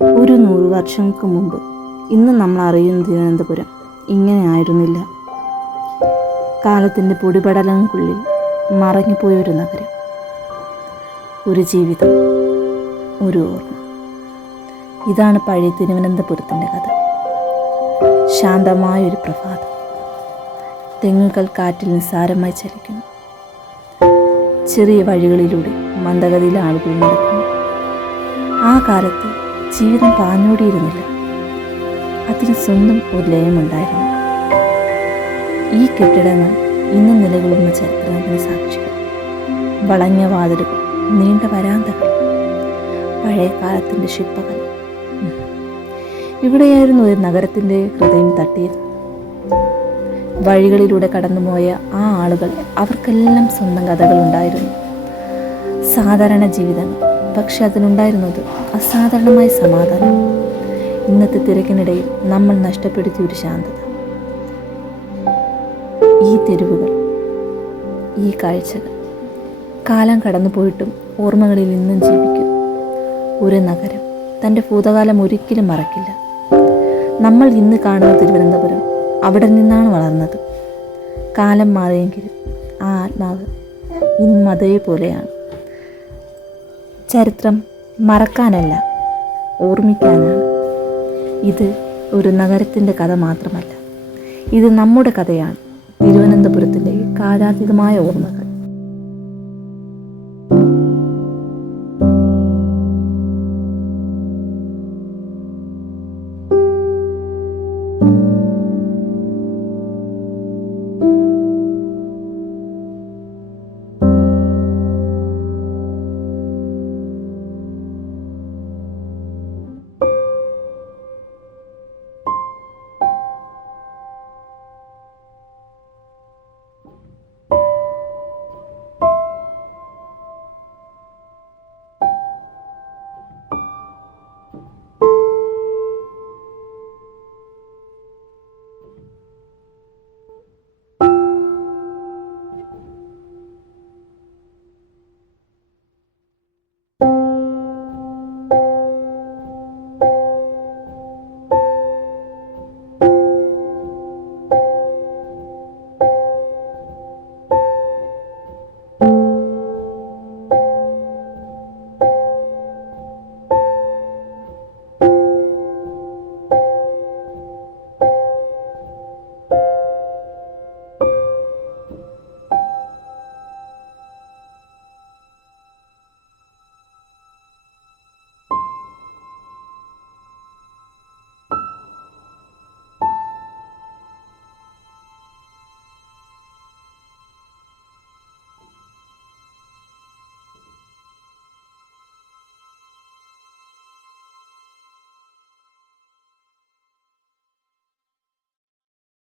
ഒരു 100 വർഷങ്ങൾക്ക് മുമ്പ് ഇന്ന് നമ്മൾ അറിയുന്ന തിരുവനന്തപുരം ഇങ്ങനെ ആയിരുന്നില്ല. കാലത്തിൻ്റെ പൊടിപടലങ്ങൾക്കുള്ളിൽ മറഞ്ഞുപോയൊരു നഗരം, ഒരു ജീവിതം, ഒരു ഓർമ്മ. ഇതാണ് പഴയ തിരുവനന്തപുരത്തിൻ്റെ കഥ. ശാന്തമായൊരു പ്രഭാതം, തെങ്ങുകൾ കാറ്റിൽ നിസ്സാരമായി ചലിക്കുന്നു. ചെറിയ വഴികളിലൂടെ മന്ദഗതിയിൽ ആളുകൾ നടക്കുന്നു. ആ കാലത്ത് ജീവിതം പാഞ്ഞോടിയിരുന്നില്ല, അതിന് സ്വന്തം ഒരു ലയമുണ്ടായിരുന്നു. ഈ കെട്ടിടങ്ങൾ ഇന്നും നിലകൊള്ളുന്ന ചരിത്രത്തിന് സാക്ഷികൾ. വളഞ്ഞ വാതിലുകൾ, നീണ്ട വരാന്തകൾ, പഴയ കാലത്തിൻ്റെ ശില്പകല. ഇവിടെയായിരുന്നു ഒരു നഗരത്തിൻ്റെ ഹൃദയം തട്ടിയത്. വഴികളിലൂടെ കടന്നുപോയ ആ ആളുകൾ, അവർക്കെല്ലാം സ്വന്തം കഥകളുണ്ടായിരുന്നു. സാധാരണ ജീവിതങ്ങൾ, പക്ഷെ അതിനുണ്ടായിരുന്നത് അസാധാരണമായ സമാധാനം. ഇന്നത്തെ തിരക്കിനിടയിൽ നമ്മൾ നഷ്ടപ്പെടുത്തിയ ഒരു ശാന്തത. ഈ തെരുവുകൾ, ഈ കാഴ്ചകൾ കാലം കടന്നുപോയിട്ടും ഓർമ്മകളിൽ ഇന്നും ജീവിക്കും. ഒരു നഗരം തൻ്റെ ഭൂതകാലം ഒരിക്കലും മറക്കില്ല. നമ്മൾ ഇന്ന് കാണുന്ന തിരുവനന്തപുരം അവിടെ നിന്നാണ് വളർന്നത്. കാലം മാറിയെങ്കിലും ആ ആത്മാവ് ഇന്നും അതേപോലെയാണ്. ചരിത്രം മറക്കാനല്ല, ഓർമ്മിക്കാനാണ്. ഇത് ഒരു നഗരത്തിൻ്റെ കഥ മാത്രമല്ല, ഇത് നമ്മുടെ കഥയാണ്. തിരുവനന്തപുരത്തിലെ കാലാതീതമായ ഓർമ്മകൾ.